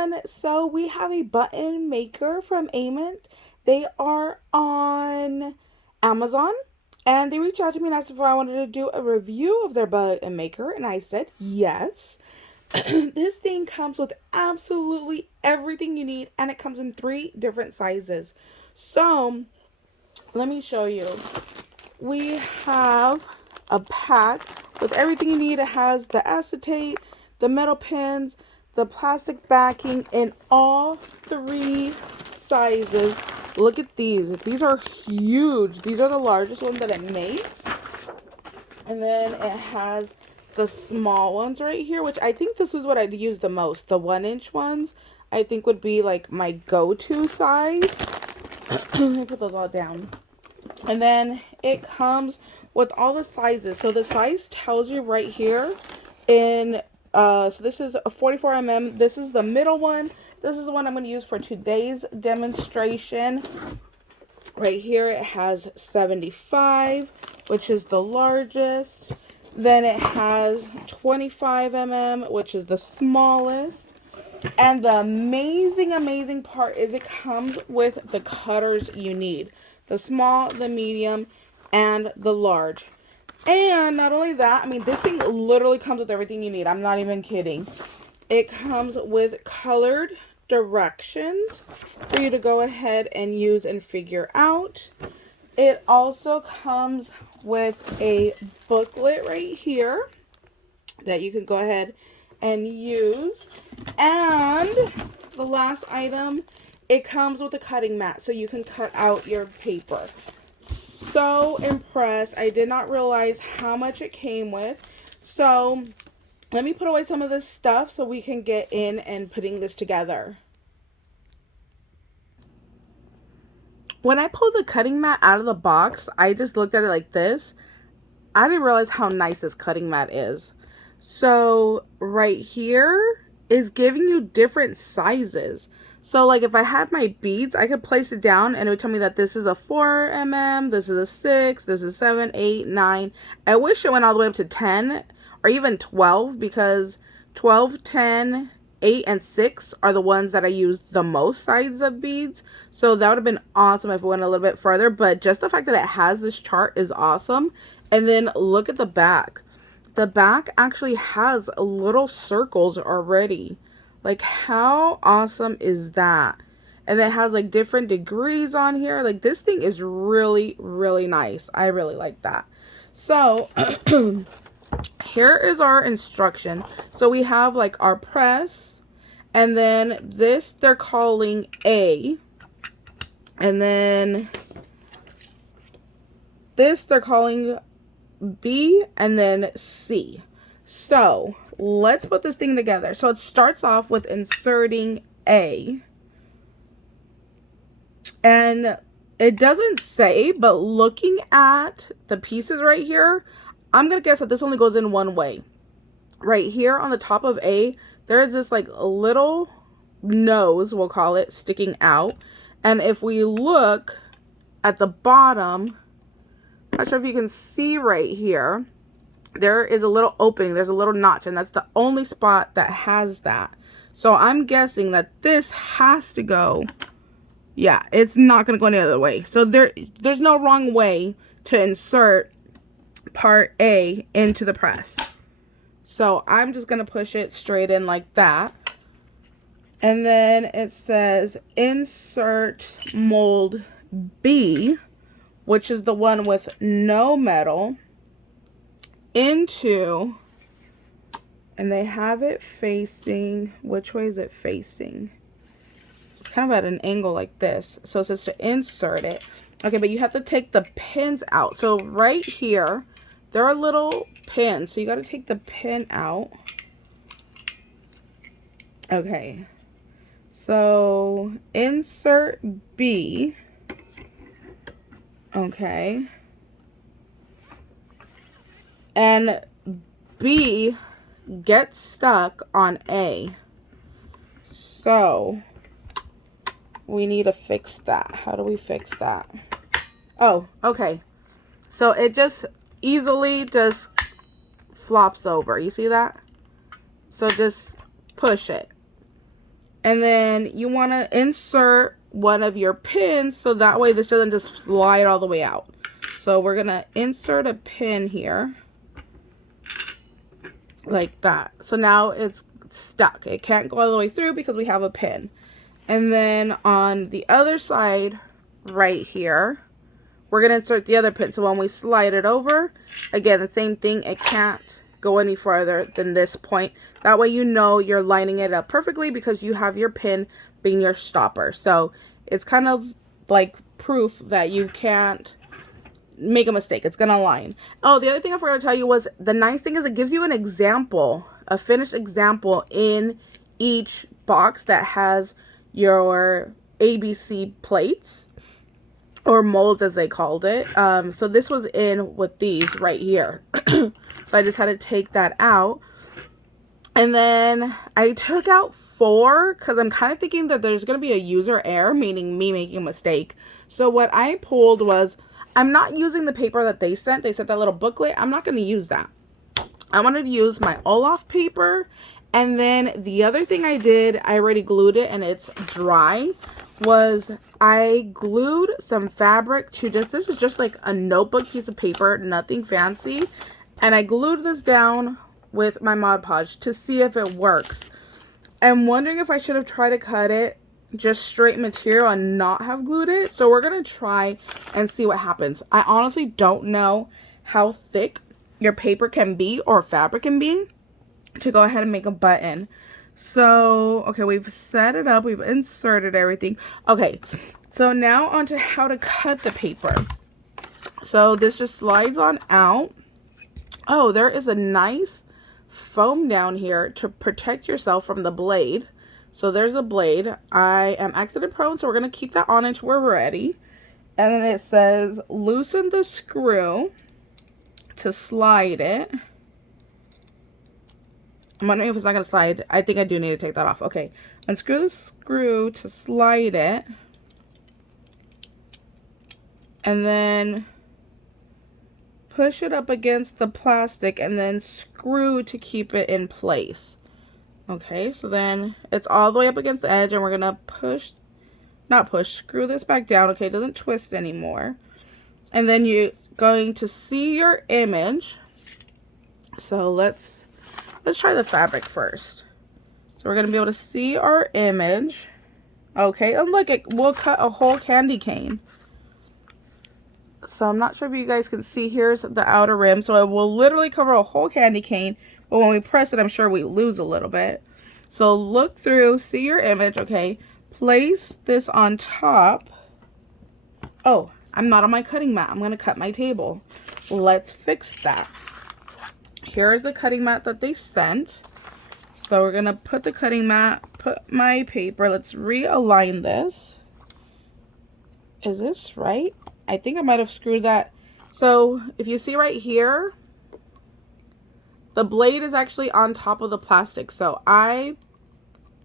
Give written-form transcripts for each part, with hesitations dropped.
everyone. So we have a button maker from Aiment. They are on Amazon and they reached out to me and asked if I wanted to do a review of their button maker, and I said yes. This thing comes with absolutely everything you need, and it comes in 3 different sizes. So let me show you. We have a pack with everything you need. It has the acetate, the metal pins, the plastic backing in all 3 sizes. Look at these. These are huge. These are the largest ones that it makes. And then it has the small ones right here, which I think this is what I'd use the most. The 1-inch ones, I think, would be like my go-to size. Let me put those all down. And then it comes with all the sizes. So the size tells you right here in, so this is a 44 mm. This is the middle one. This is the one I'm going to use for today's demonstration. Right here it has 75, which is the largest. Then it has 25 mm, which is the smallest. And the amazing part is it comes with the cutters you need. The small, the medium, and the large. And not only that, I mean, this thing literally comes with everything you need. I'm not even kidding. It comes with colored directions for you to go ahead and use and figure out. It also comes with a booklet right here that you can go ahead and use. And the last item, it comes with a cutting mat so you can cut out your paper. So impressed. I did not realize how much it came with. So let me put away some of this stuff so we can get in and putting this together. When I pulled the cutting mat out of the box, I just looked at it like this. I didn't realize how nice this cutting mat is. So right here is giving you different sizes. So like if I had my beads, I could place it down and it would tell me that this is a 4 mm, this is a 6, this is 7, 8, 9. I wish it went all the way up to 10 or even 12, because 12, 10, 8, and 6 are the ones that I use the most sizes of beads. So that would have been awesome if it went a little bit further, but just the fact that it has this chart is awesome. And then look at the back. The back actually has little circles already. Like, how awesome is that? And then it has like different degrees on here. Like, this thing is really nice. I really like that. So here is our instruction. So we have like our press, and then this they're calling A, and then this they're calling B, and then C. So let's put this thing together. So it starts off with inserting A, and it doesn't say, but looking at the pieces right here, I'm gonna guess that this only goes in one way. Right here on the top of A, there's this like a little nose, we'll call it, sticking out. And if we look at the bottom, not sure if you can see right here, there is a little opening, there's a little notch, and that's the only spot that has that. So I'm guessing that this has to go, yeah, it's not going to go any other way. So there's no wrong way to insert part A into the press. So I'm just going to push it straight in like that. And then it says insert mold B, which is the one with no metal, into, and they have it facing, which way is it facing? It's kind of at an angle like this. So it says to insert it. Okay, but you have to take the pins out. So right here, there are little pins. So you got to take the pin out. Okay. So insert B. Okay. And B gets stuck on A. So we need to fix that. How do we fix that? Oh, okay. So it just easily just flops over. You see that? So just push it. And then you want to insert one of your pins so that way this doesn't just slide all the way out. So we're going to insert a pin here like that. So now it's stuck. It can't go all the way through because we have a pin. And then on the other side right here, we're going to insert the other pin. So when we slide it over, again, the same thing. It can't go any farther than this point. That way you know you're lining it up perfectly because you have your pin being your stopper. So it's kind of like proof that you can't make a mistake. It's gonna line. Oh, the other thing I forgot to tell you was the nice thing is it gives you an example, a finished example in each box that has your ABC plates or molds as they called it. So this was in with these right here. So I just had to take that out. And then I took out 4 because I'm kind of thinking that there's going to be a user error, meaning me making a mistake. So what I pulled was, I'm not using the paper that they sent. They sent that little booklet. I'm not going to use that. I wanted to use my Olaf paper. And then the other thing I did, I already glued it and it's dry, was I glued some fabric to just, this is just like a notebook piece of paper, nothing fancy. And I glued this down with my Mod Podge to see if it works. I'm wondering if I should have tried to cut it just straight material and not have glued it. So we're going to try and see what happens. I honestly don't know how thick your paper can be or fabric can be to go ahead and make a button. So, okay, we've set it up. We've inserted everything. Okay, so now on to how to cut the paper. So this just slides on out. Oh, there is a nice foam down here to protect yourself from the blade. So there's a blade. I am accident prone, so we're going to keep that on until we're ready. And then it says loosen the screw to slide it. I'm wondering if it's not going to slide. I think I do need to take that off. Okay. Unscrew the screw to slide it. And then push it up against the plastic and then screw to keep it in place. Okay, so then it's all the way up against the edge and we're going to push, not push, screw this back down. Okay, it doesn't twist anymore. And then you're going to see your image. So let's try the fabric first. So we're going to be able to see our image. Okay, and look, we'll cut a whole candy cane. So I'm not sure if you guys can see, here's the outer rim. So it will literally cover a whole candy cane. But when we press it, I'm sure we lose a little bit. So look through, see your image, okay. Place this on top. Oh, I'm not on my cutting mat. I'm going to cut my table. Let's fix that. Here's the cutting mat that they sent. So we're going to put the cutting mat, put my paper. Let's realign this. Is this right? I think I might have screwed that. So if you see right here, the blade is actually on top of the plastic. So I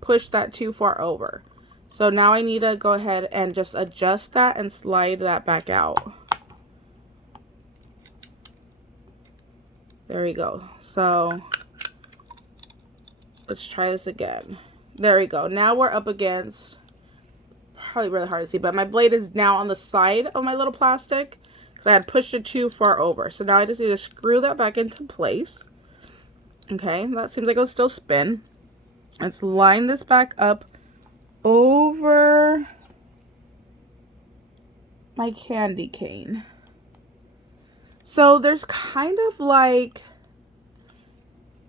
pushed that too far over. So now I need to go ahead and just adjust that and slide that back out. There we go. So let's try this again. There we go. Now we're up against, probably really hard to see, but my blade is now on the side of my little plastic because I had pushed it too far over. So now I just need to screw that back into place. Okay, that seems like it'll still spin. Let's line this back up over my candy cane. So there's kind of like,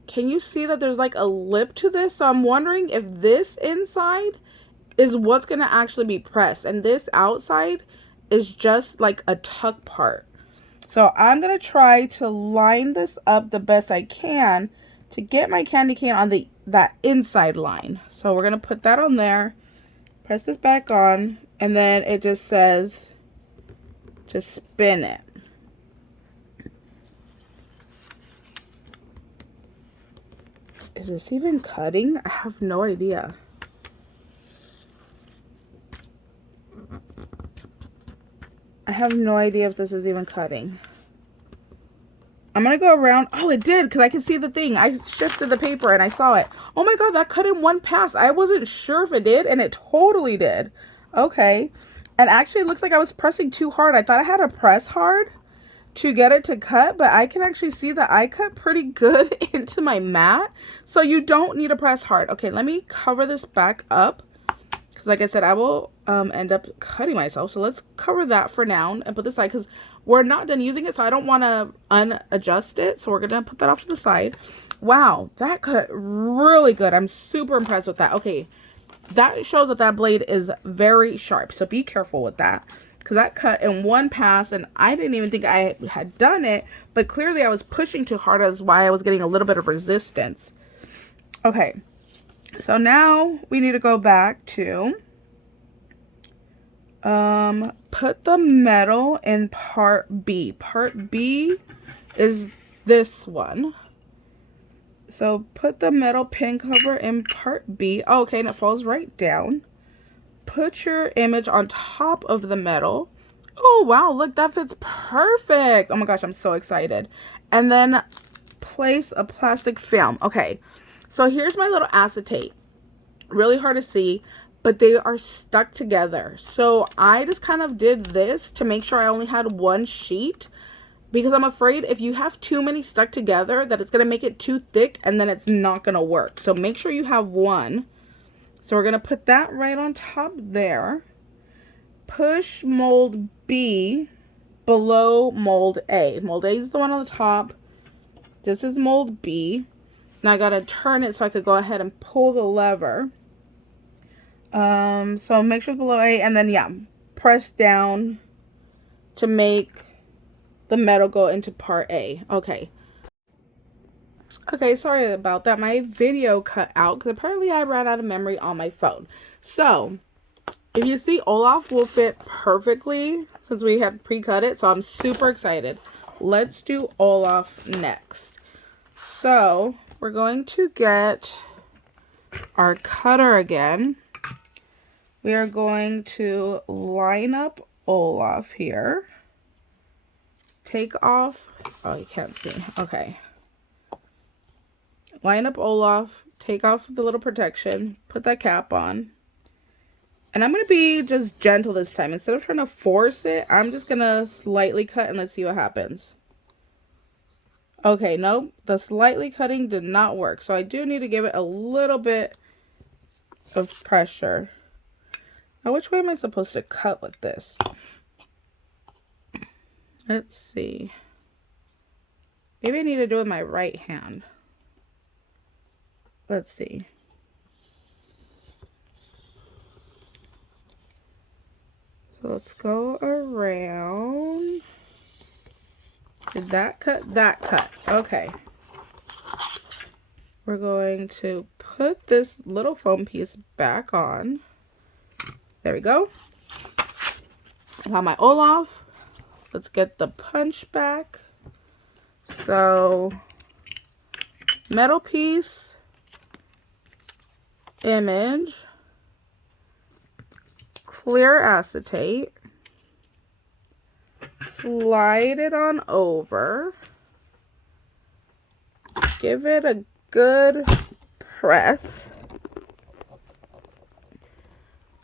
can you see that there's like a lip to this? So I'm wondering if this inside is what's going to actually be pressed. And this outside is just like a tuck part. So I'm going to try to line this up the best I can to get my candy cane on that inside line. So we're going to put that on there, press this back on, and then it just says to spin it. Is this even cutting? I have no idea. I have no idea if this is even cutting. I'm going to go around. Oh, it did, because I can see the thing. I shifted the paper and I saw it. Oh my God, that cut in one pass. I wasn't sure if it did, and it totally did. Okay. And actually, it looks like I was pressing too hard. I thought I had to press hard to get it to cut, but I can actually see that I cut pretty good into my mat. So you don't need to press hard. Okay, let me cover this back up, because like I said, I will end up cutting myself. So let's cover that for now and put this aside, because we're not done using it, so I don't want to unadjust it. So we're gonna put that off to the side. Wow, that cut really good. I'm super impressed with that. Okay, that shows that that blade is very sharp, so be careful with that, because that cut in one pass, and I didn't even think I had done it, but clearly I was pushing too hard. That's why I was getting a little bit of resistance. Okay, so now we need to go back to put the metal in part B. Part B is this one. So put the metal pin cover in part B. Oh, okay, and it falls right down. Put your image on top of the metal. Oh, wow, look, that fits perfect. Oh my gosh, I'm so excited. And then place a plastic film. Okay, so here's my little acetate. Really hard to see, but they are stuck together. So I just kind of did this to make sure I only had one sheet, because I'm afraid if you have too many stuck together that it's going to make it too thick and then it's not going to work. So make sure you have one. So we're going to put that right on top there. Push mold B below mold A. Mold A is the one on the top. This is mold B. Now I got to turn it so I could go ahead and pull the lever. So make sure it's below A, and then yeah, press down to make the metal go into part A. Okay. Okay, sorry about that. My video cut out because apparently I ran out of memory on my phone. So, if you see, Olaf will fit perfectly since we had pre-cut it. So, I'm super excited. Let's do Olaf next. So, we're going to get our cutter again. We are going to line up Olaf here. Take off. Oh, you can't see. Okay. Line up Olaf. Take off the little protection. Put that cap on. And I'm going to be just gentle this time. Instead of trying to force it, I'm just going to slightly cut and let's see what happens. Okay, nope. The slightly cutting did not work. So I do need to give it a little bit of pressure. Now, which way am I supposed to cut with this? Let's see. Maybe I need to do it with my right hand. Let's see. So let's go around. Did that cut? That cut. Okay. We're going to put this little foam piece back on. There we go. I got my Olaf. Let's get the punch back. So, metal piece, image, clear acetate, slide it on over, give it a good press.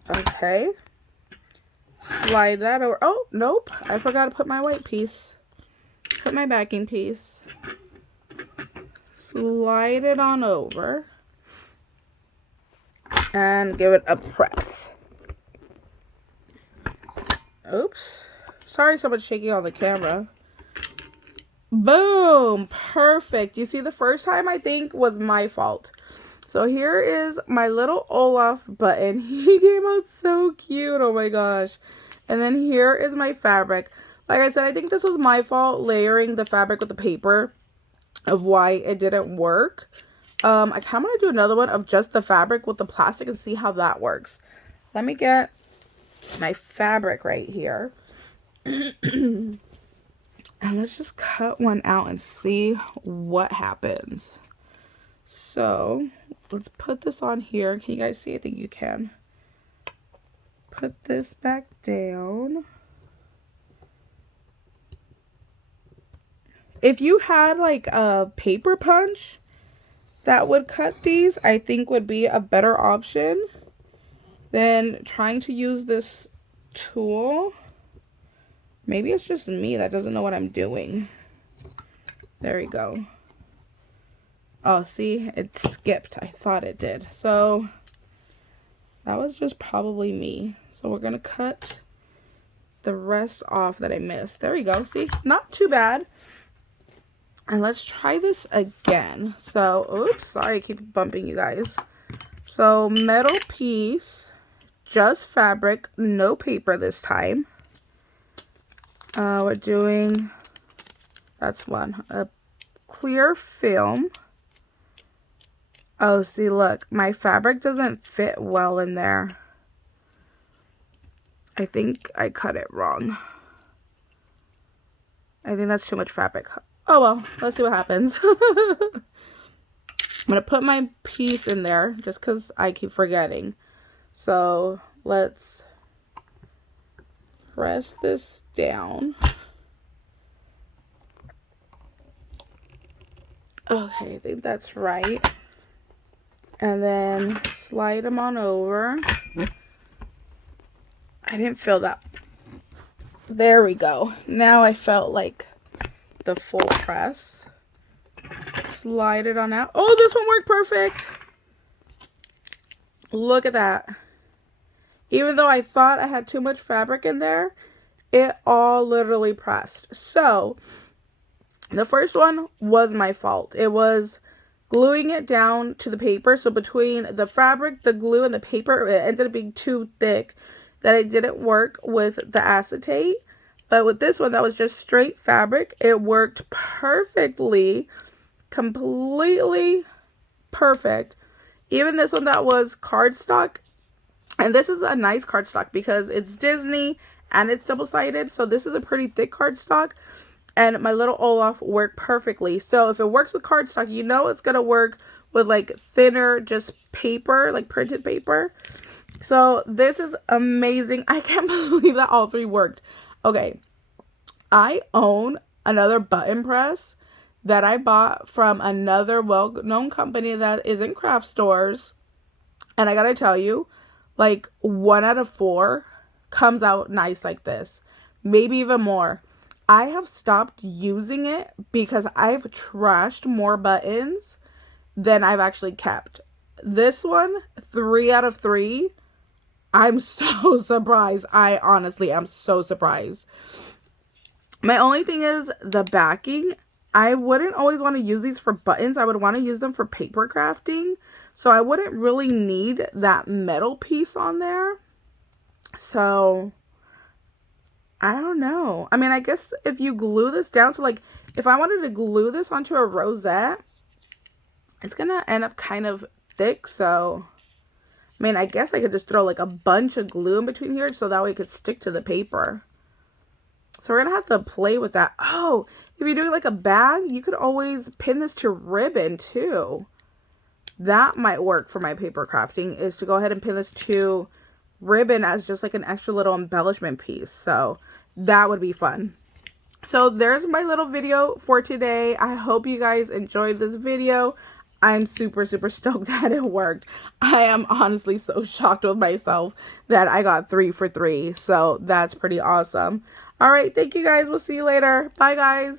Okay. Slide that over. Oh, nope. I forgot to put my white piece. Put my backing piece. Slide it on over. And give it a press. Oops. Sorry so much shaking on the camera. Boom. Perfect. You see, the first time I think was my fault. So here is my little Olaf button. He came out so cute. Oh my gosh. And then here is my fabric. Like I said, I think this was my fault layering the fabric with the paper of why it didn't work. I kind of want to do another one of just the fabric with the plastic and see how that works. Let me get my fabric right here. And let's just cut one out and see what happens. So let's put this on here. Can you guys see? I think you can. Put this back down. If you had like a paper punch that would cut these, I think would be a better option than trying to use this tool. Maybe it's just me that doesn't know what I'm doing. There we go. Oh, see, it skipped. I thought it did. So that was just probably me. So we're gonna cut the rest off that I missed. There we go. See, not too bad. And let's try this again. So, oops, sorry, I keep bumping you guys. So metal piece, just fabric, no paper this time. We're doing, that's one, a clear film. Oh, see, look, my fabric doesn't fit well in there. I think I cut it wrong. I think that's too much fabric. Oh, well, let's see what happens. I'm going to put my piece in there just because I keep forgetting. So let's press this down. Okay, I think that's right. And then slide them on over. I didn't feel that. There we go. Now I felt like the full press. Slide it on out. Oh, this one worked perfect. Look at that. Even though I thought I had too much fabric in there, it all literally pressed. So the first one was my fault. It was gluing it down to the paper. So between the fabric, the glue, and the paper, it ended up being too thick that it didn't work with the acetate. But with this one, that was just straight fabric. It worked perfectly, completely perfect. Even this one that was cardstock, and this is a nice cardstock because it's Disney and it's double-sided. So this is a pretty thick cardstock. And my little Olaf worked perfectly. So if it works with cardstock, you know it's going to work with like thinner, just paper, like printed paper. So this is amazing. I can't believe that all three worked. Okay, I own another button press that I bought from another well-known company that is in craft stores. And I gotta tell you, like 1 out of 4 comes out nice like this. Maybe even more. I have stopped using it because I've trashed more buttons than I've actually kept. This one, 3 out of 3. I'm so surprised. I honestly am so surprised. My only thing is the backing. I wouldn't always want to use these for buttons. I would want to use them for paper crafting. So I wouldn't really need that metal piece on there. So I don't know. I mean, I guess if you glue this down, so like if I wanted to glue this onto a rosette, it's going to end up kind of thick. So, I mean, I guess I could just throw like a bunch of glue in between here so that way it could stick to the paper. So we're going to have to play with that. Oh, if you're doing like a bag, you could always pin this to ribbon too. That might work for my paper crafting, is to go ahead and pin this to ribbon as just like an extra little embellishment piece. So that would be fun. So there's my little video for today. I hope you guys enjoyed this video. I'm super stoked that it worked. I am honestly so shocked with myself that I got 3 for 3. So that's pretty awesome. All right, thank you guys. We'll see you later. Bye guys.